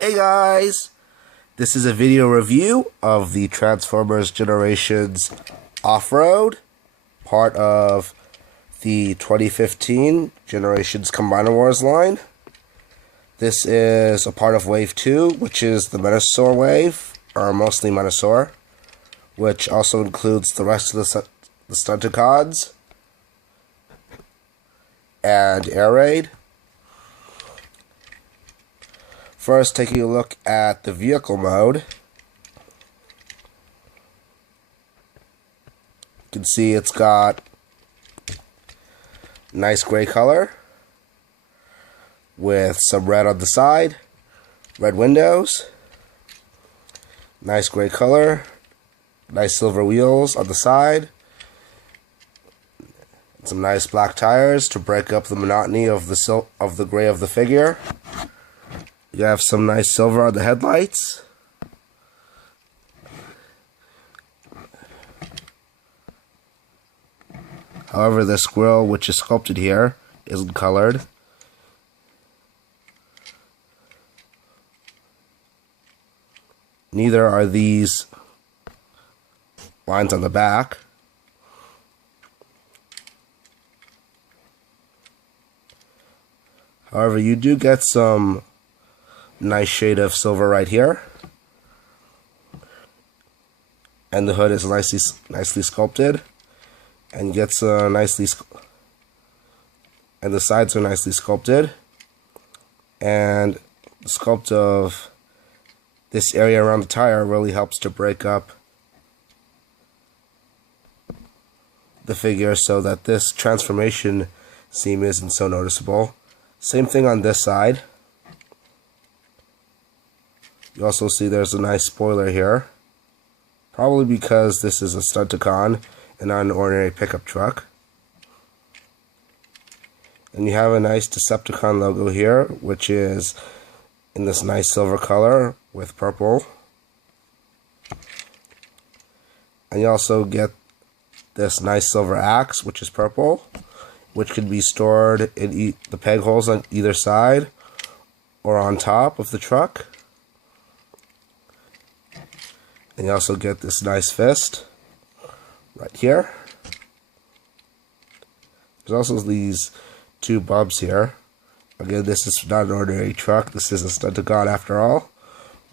Hey guys, this is a video review of the Transformers Generations Offroad, part of the 2015 Generations Combiner Wars line. This is a part of Wave 2, which is the Metasaur wave, or mostly Metasaur, which also includes the rest of the Stunticons and Air Raid. First, taking a look at the vehicle mode, you can see it's got nice gray color with some red on the side, red windows, nice gray color, nice silver wheels on the side, and some nice black tires to break up the monotony of the gray of the figure. You have some nice silver on the headlights. However, the squirrel, which is sculpted here, isn't colored. Neither are these lines on the back. However, you do get some nice shade of silver right here, and the hood is nicely sculpted, and gets and the sides are nicely sculpted, and the sculpt of this area around the tire really helps to break up the figure so that this transformation seam isn't so noticeable. Same thing on this side. You also see there's a nice spoiler here, probably because this is a Stunticon and not an ordinary pickup truck. And you have a nice Decepticon logo here, which is in this nice silver color with purple. And you also get this nice silver axe, which is purple, which can be stored in the peg holes on either side or on top of the truck. And you also get this nice fist right here. There's also these two bumps here. Again, this is not an ordinary truck. This is a Stunticon after all.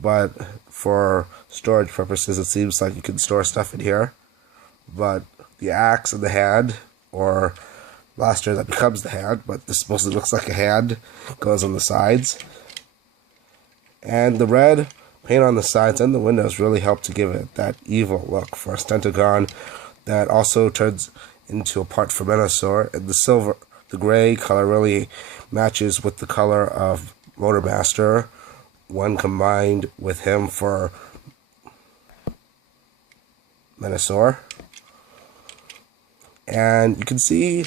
But for storage purposes, it seems like you can store stuff in here. But the axe and the hand, or blaster that becomes the hand, but this mostly looks like a hand, goes on the sides. And the red paint on the sides and the windows really help to give it that evil look for a Stunticon that also turns into a part for Metasaur. And the gray color really matches with the color of Motormaster when combined with him for Metasaur. And you can see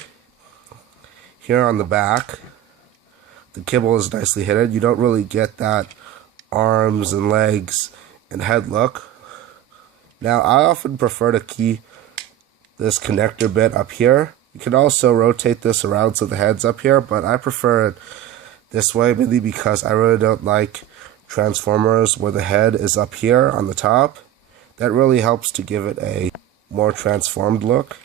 here on the back, the kibble is nicely hidden. You don't really get that arms and legs and head look. Now, I often prefer to keep this connector bit up here. You can also rotate this around so the head's up here, but I prefer it this way mainly because I really don't like Transformers where the head is up here on the top. That really helps to give it a more transformed look,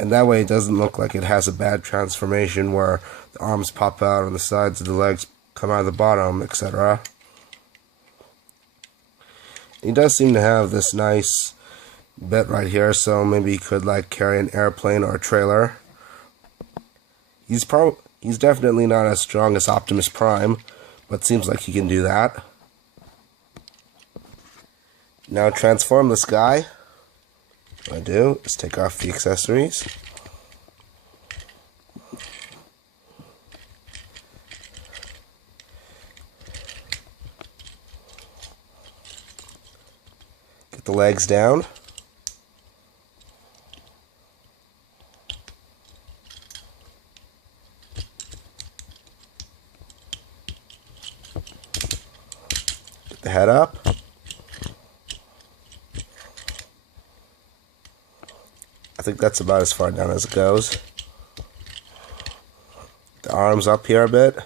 and that way it doesn't look like it has a bad transformation where the arms pop out on the sides and the legs come out of the bottom, etc. He does seem to have this nice bit right here, so maybe he could like carry an airplane or a trailer. He's definitely not as strong as Optimus Prime, but seems like he can do that. Now transform this guy. What I do is take off the accessories. The legs down. Get the head up. I think that's about as far down as it goes. The arms up here a bit.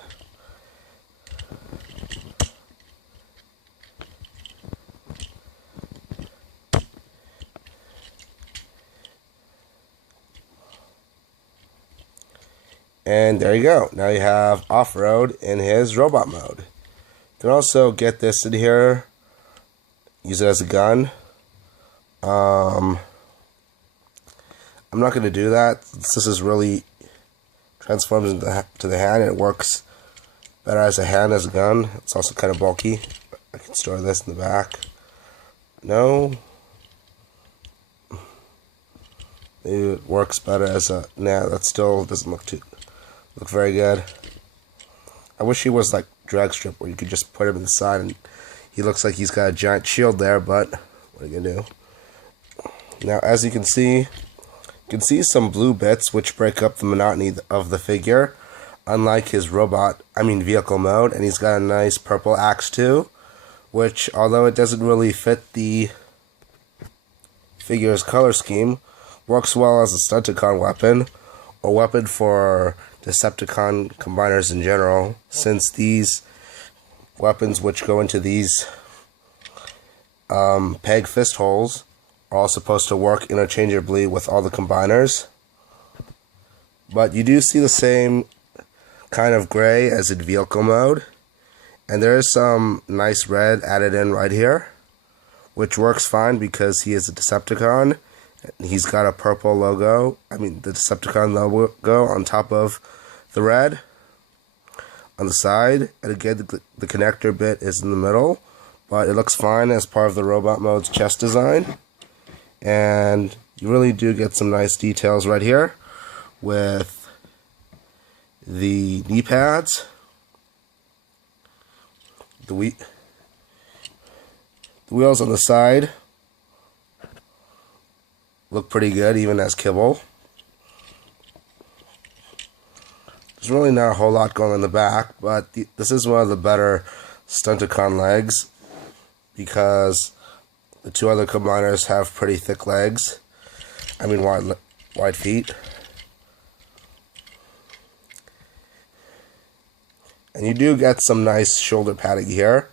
And there you go. Now you have Offroad in his robot mode. You can also get this in here, use it as a gun. I'm not going to do that. This is really transforms into the hand. It works better as a hand as a gun. It's also kind of bulky. I can store this in the back. No. Maybe it works better as a... Nah, that still doesn't look very good. I wish he was like drag strip where you could just put him in the side and he looks like he's got a giant shield there, but what are you gonna do? Now, as you can see some blue bits which break up the monotony of the figure, unlike his vehicle mode, and he's got a nice purple axe too, which, although it doesn't really fit the figure's color scheme, works well as a Stunticon weapon, or weapon for Decepticon combiners in general, since these weapons which go into these peg fist holes are all supposed to work interchangeably with all the combiners. But you do see the same kind of gray as in vehicle mode, and there is some nice red added in right here, which works fine because he is a Decepticon. He's got a purple logo, the Decepticon logo on top of the red on the side, and again the connector bit is in the middle, but it looks fine as part of the robot mode's chest design. And you really do get some nice details right here with the knee pads, the wheels on the side look pretty good even as kibble. There's really not a whole lot going on in the back, but this is one of the better Stunticon legs because the two other combiners have pretty thick legs. Wide feet. And you do get some nice shoulder padding here.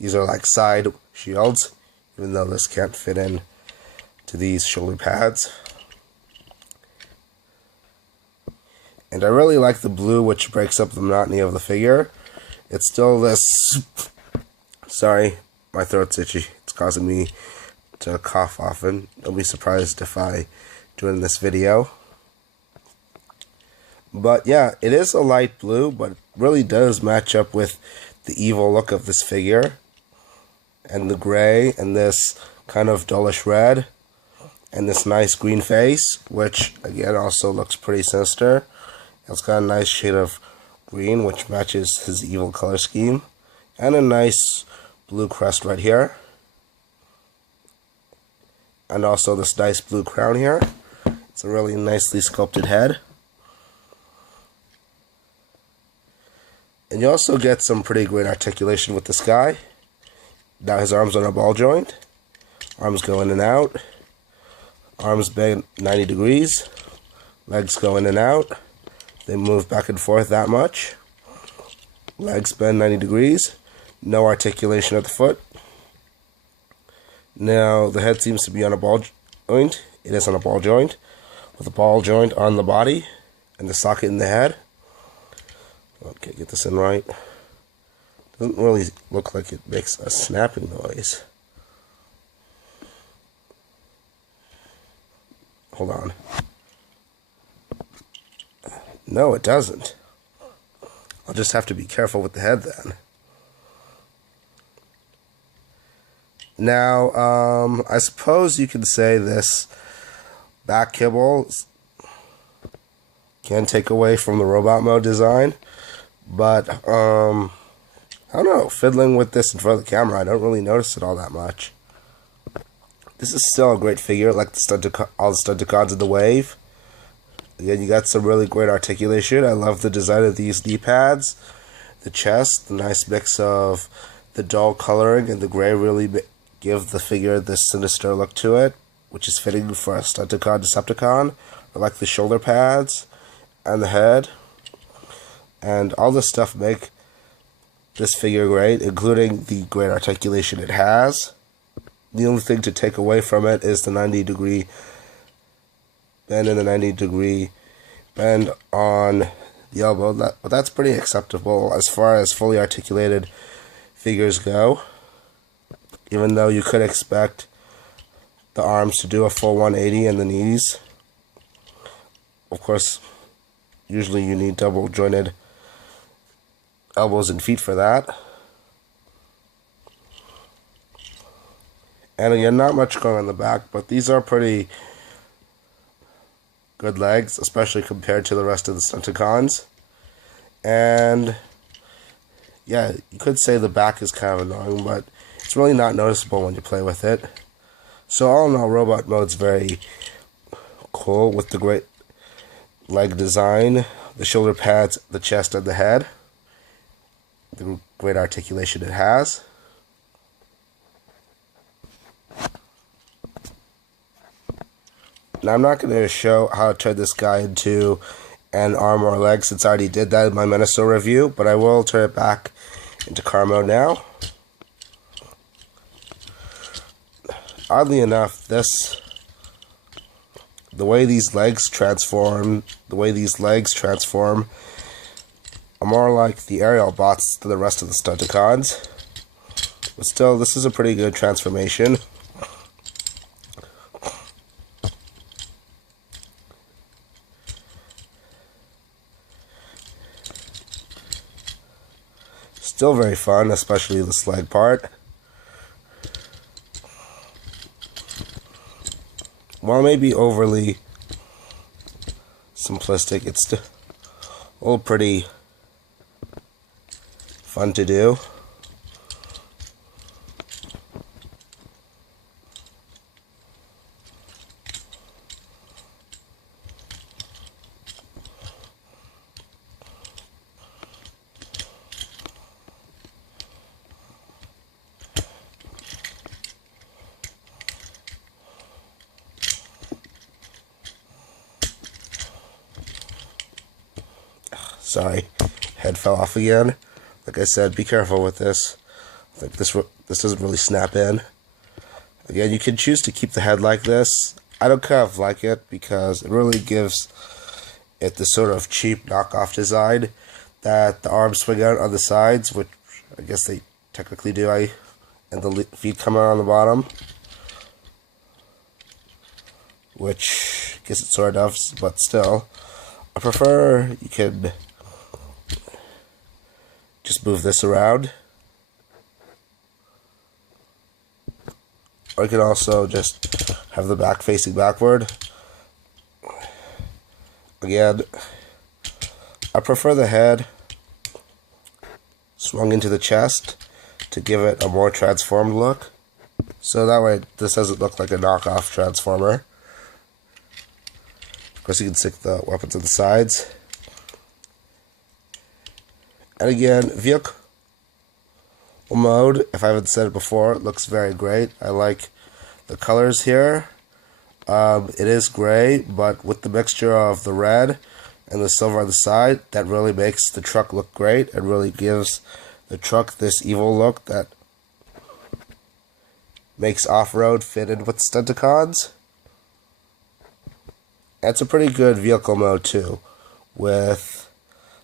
These are like side shields, even though this can't fit in to these shoulder pads. And I really like the blue, which breaks up the monotony of the figure. It's still this... Sorry, my throat's itchy. It's causing me to cough often. Don't be surprised if I do it in this video. But yeah, it is a light blue, but it really does match up with the evil look of this figure. And the gray, and this kind of dullish red, and this nice green face, which again also looks pretty sinister. It's got a nice shade of green, which matches his evil color scheme, and a nice blue crest right here, and also this nice blue crown here. It's a really nicely sculpted head. And you also get some pretty great articulation with this guy. Now his arms on a ball joint, arms go in and out, arms bend 90 degrees, legs go in and out, they move back and forth that much, legs bend 90 degrees, no articulation at the foot. Now the head seems to be on a ball joint. It is on a ball joint, with a ball joint on the body and the socket in the head. Okay, get this in right. Doesn't really look like it makes a snapping noise. Hold on. No, it doesn't. I'll just have to be careful with the head then. Now, I suppose you can say this back kibble can take away from the robot mode design, but I don't know, fiddling with this in front of the camera, I don't really notice it all that much. This is still a great figure, like all the Stunticons in the wave. Again, you got some really great articulation. I love the design of these knee pads, the chest, the nice mix of the dull coloring and the gray really give the figure this sinister look to it, which is fitting for a Stunticon Decepticon. I like the shoulder pads and the head, and all this stuff make this figure great, including the great articulation it has. The only thing to take away from it is the 90-degree bend and the 90-degree bend on the elbow, but that's pretty acceptable as far as fully articulated figures go, even though you could expect the arms to do a full 180 and the knees. Of course, usually you need double jointed elbows and feet for that. And again, not much going on the back, but these are pretty good legs, especially compared to the rest of the Stunticons. And yeah, you could say the back is kind of annoying, but it's really not noticeable when you play with it. So all in all, robot mode's very cool with the great leg design, the shoulder pads, the chest, and the head. The great articulation it has. Now I'm not going to show how to turn this guy into an arm or leg since I already did that in my Meneso review, but I will turn it back into car mode now. Oddly enough, the way these legs transform are more like the aerial bots to the rest of the Stunticons. But still, this is a pretty good transformation. Still very fun, especially the leg part. While maybe overly simplistic, it's still all pretty fun to do. Sorry, head fell off again. Like I said, be careful with this. Like this doesn't really snap in. Again, you can choose to keep the head like this. I don't kind of like it because it really gives it the sort of cheap knockoff design that the arms swing out on the sides, which I guess they technically do. And the feet come out on the bottom, which I guess it sort of, but still, I prefer you can just move this around. Or you can also just have the back facing backward. Again, I prefer the head swung into the chest to give it a more transformed look. So that way this doesn't look like a knockoff Transformer. Of course, you can stick the weapons on the sides. And again, vehicle mode, if I haven't said it before, it looks very great. I like the colors here. It is gray, but with the mixture of the red and the silver on the side, that really makes the truck look great. It really gives the truck this evil look that makes Offroad fit in with Stunticons. It's a pretty good vehicle mode too, with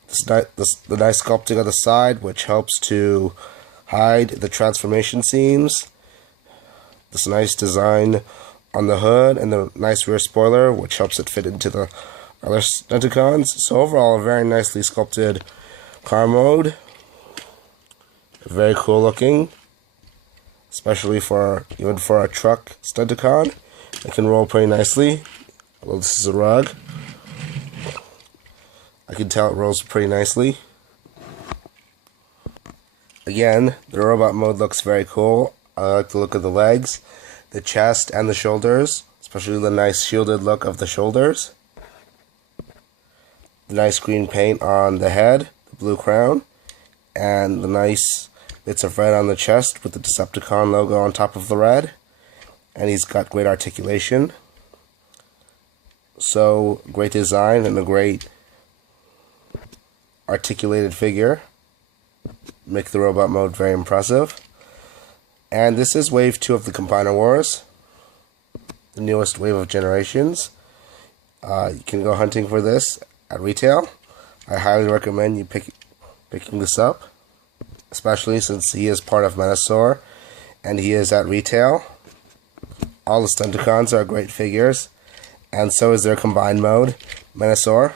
the nice sculpting on the side, which helps to hide the transformation seams. This nice design on the hood and the nice rear spoiler, which helps it fit into the other Stunticons. So overall, a very nicely sculpted car mode. Very cool looking, especially even for a truck Stunticon. It can roll pretty nicely. Although this is a rug, I can tell it rolls pretty nicely. Again, the robot mode looks very cool. I like the look of the legs, the chest, and the shoulders, especially the nice shielded look of the shoulders. The nice green paint on the head, the blue crown, and the nice bits of red on the chest with the Decepticon logo on top of the red. And he's got great articulation. So, great design and a great articulated figure. Make the robot mode very impressive. And this is wave 2 of the Combiner Wars, the newest wave of generations. You can go hunting for this at retail. I highly recommend you picking this up, especially since he is part of Menasor and he is at retail. All the Stunticons are great figures, and so is their combined mode, Menasor.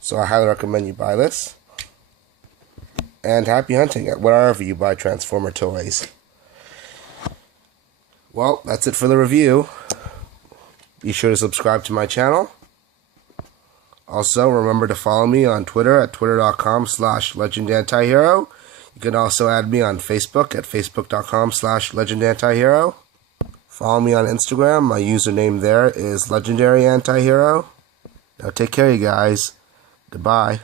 So I highly recommend you buy this. And happy hunting at wherever you buy Transformer toys. Well, that's it for the review. Be sure to subscribe to my channel. Also, remember to follow me on Twitter at twitter.com/legendantihero. You can also add me on Facebook at facebook.com/legendantihero. Follow me on Instagram. My username there is legendaryantihero. Now take care, you guys. Goodbye.